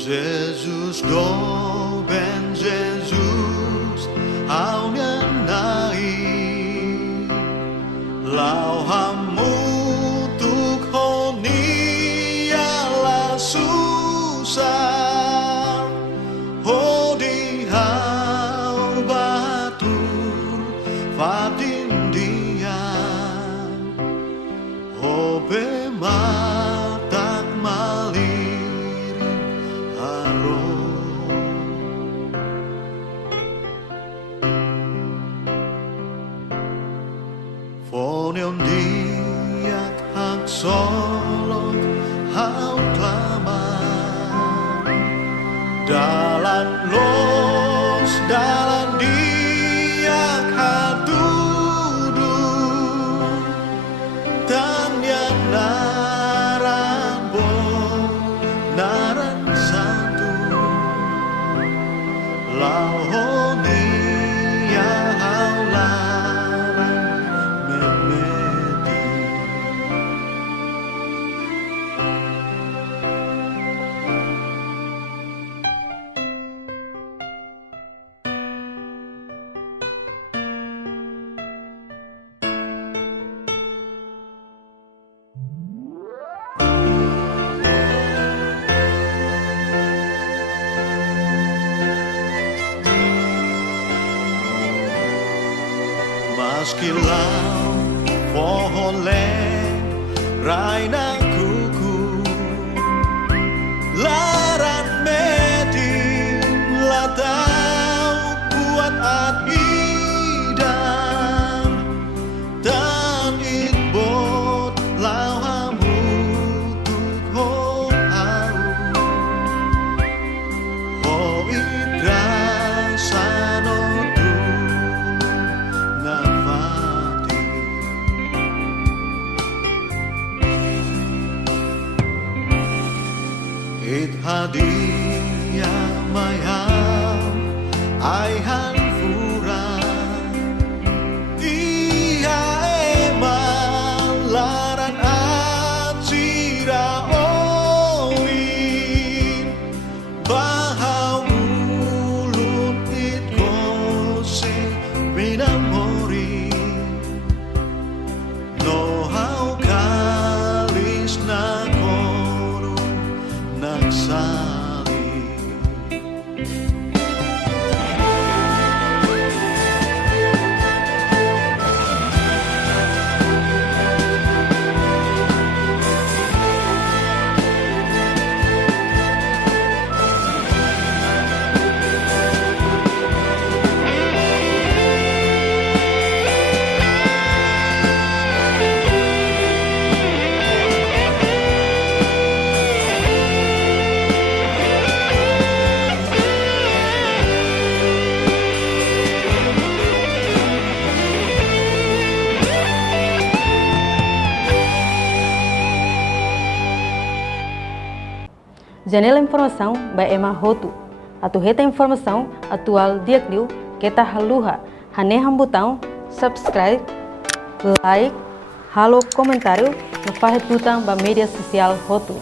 Jesus do ben Jesus au nhân nai lao hamu tuk honi ala susah ho di hau batur fatin dia ho be matak malir haro Fonion diak hak solok hau lama dalan los dalan diak hatudu tanya naran bo naran satu lauhoni ya haularang memeti Meski lau pohon leng raina kuku laran medin latau buat at idam dan itbot lau hamu tuk ho au ho idra sanotu It hadia mayam aihan fura Ia eman laran atsira oin Bahau ulun it kose minamori No hau kalis na nagsali Janela informação by Emma Hotu. Atu reta informação atual diakliu kita haluha haneham botão subscribe, like, halo comentário no farretutang ba media social Hotu.